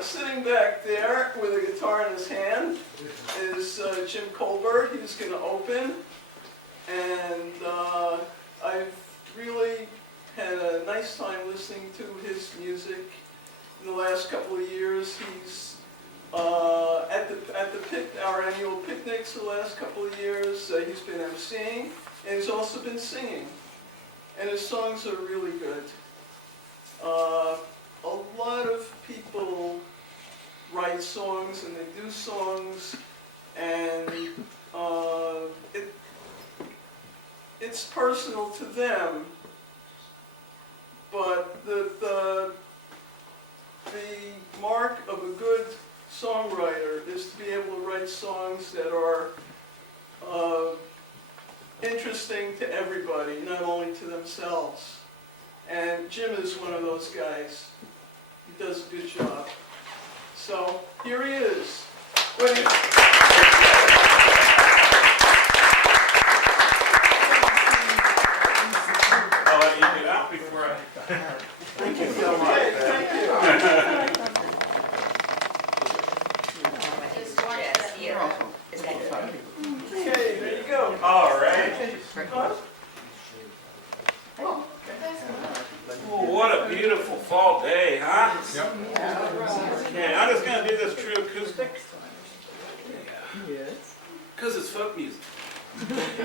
Sitting back there with a guitar in his hand is Jim Colbert. He's going to open, and I've really had a nice time listening to his music in the last couple of years. He's at our annual picnics the last couple of years. He's been emceeing, and he's also been singing, and his songs are really good. A lot of people write songs and they do songs, and it's personal to them, but the mark of a good songwriter is to be able to write songs that are interesting to everybody, not only to themselves. And Jim is one of those guys. He does a good job. So here he is. I'll let you get out before I... Thank you so much. Okay, thank you. Okay, there you go. All right. Oh, what a beautiful fall day, huh? Yep. Okay, I'm just going to do this true acoustic. Because it's folk music.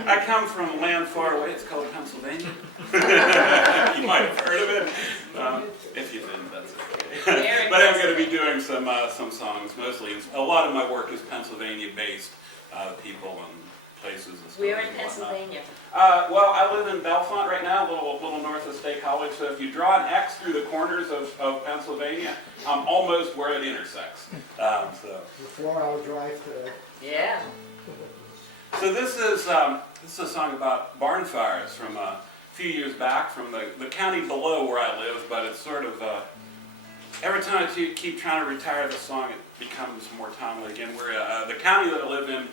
I come from a land far away. It's called Pennsylvania. You might have heard of it. If you didn't, that's okay. But I'm going to be doing some songs mostly. A lot of my work is Pennsylvania-based, people and places and stuff. We're in Pennsylvania. Well, I live in Bellefonte right now, a little north of State College. So if you draw an X through the corners of Pennsylvania, I'm almost where it intersects. The 4-hour drive to... Yeah. So this is a song about barn fires from a few years back from the county below where I live, but it's sort of, every time I keep trying to retire the song, it becomes more timely again. The county that I live in,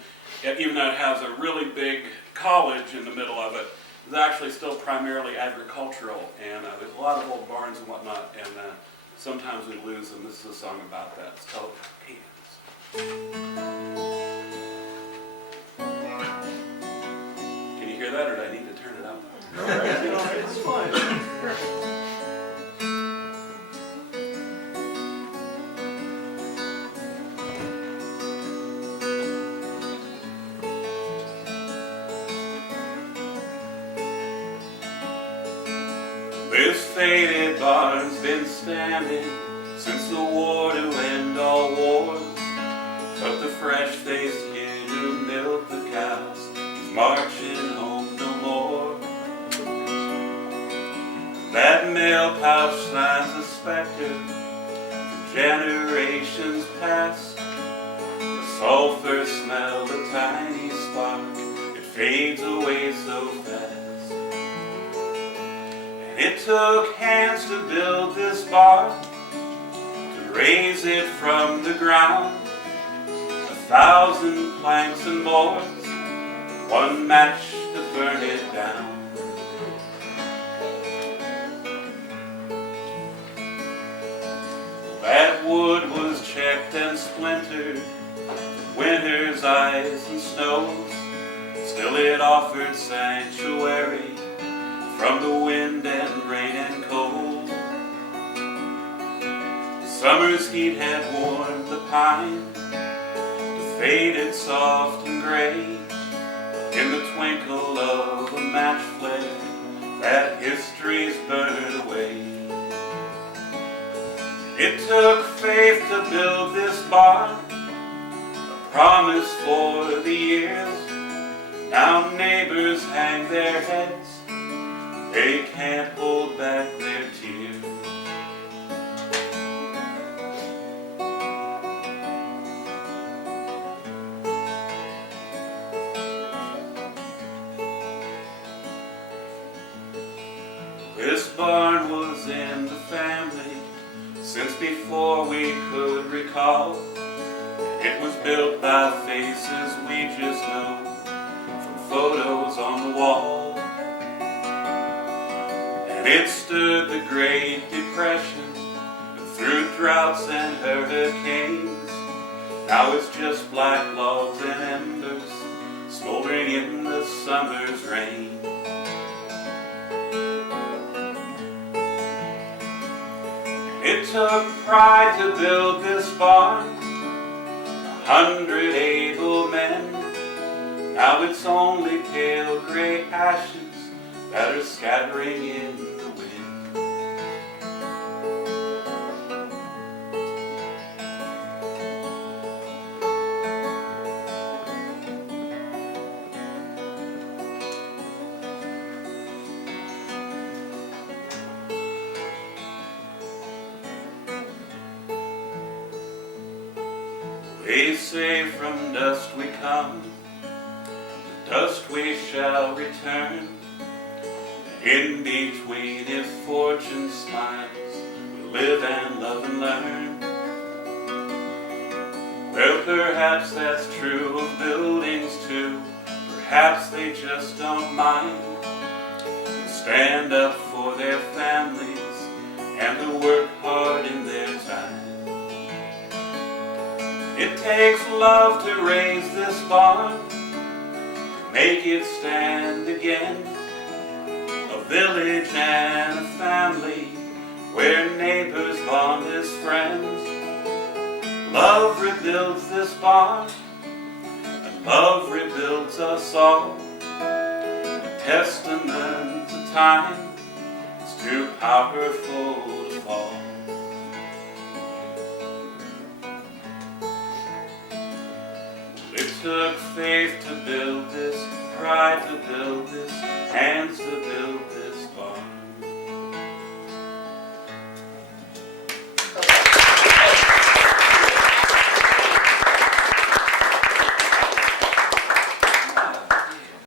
even though it has a really big college in the middle of it, is actually still primarily agricultural, and there's a lot of old barns and whatnot, and sometimes we lose them. This is a song about that. It's called Cadence. Can you hear that, or do I need to turn it up? No, it's fine. This faded barn's been standing since the war to end all wars. But the fresh-faced kid who milked the cows is marching home no more. That mail pouch signs a specter from generations past. The sulfur smell, a tiny spark, it fades away so fast. It took hands to build this barn, to raise it from the ground. 1,000 planks and boards, one match to burn it down. That wood was checked and splintered, winter's ice and snows. Still it offered sanctuary from the wind and rain and cold. Summer's heat had warmed the pine to faded soft and gray. In the twinkle of a match flare, that history's burned away. It took faith to build this barn, a promise for the years. Now neighbors hang their heads, they can't hold back their tears. This barn was in the family since before we could recall. It was built by faces we just know from photos on the wall. And it stood the Great Depression and through droughts and hurricanes. Now it's just black logs and embers smoldering in the summer's rain. It took pride to build this barn, 100 able men. Now it's only pale gray ashes that are scattering in the wind. They say from dust we come, to dust we shall return. In between, if fortune smiles, we'll live and love and learn. Well, perhaps that's true of buildings too. Perhaps they just don't mind and stand up for their families and to work hard in their time. It takes love to raise this barn, to make it stand again. A village and a family where neighbors bond as friends. Love rebuilds this barn, and love rebuilds us all. A testament to time, it's too powerful to fall. It took faith to build this, pride to build this, hands to build this.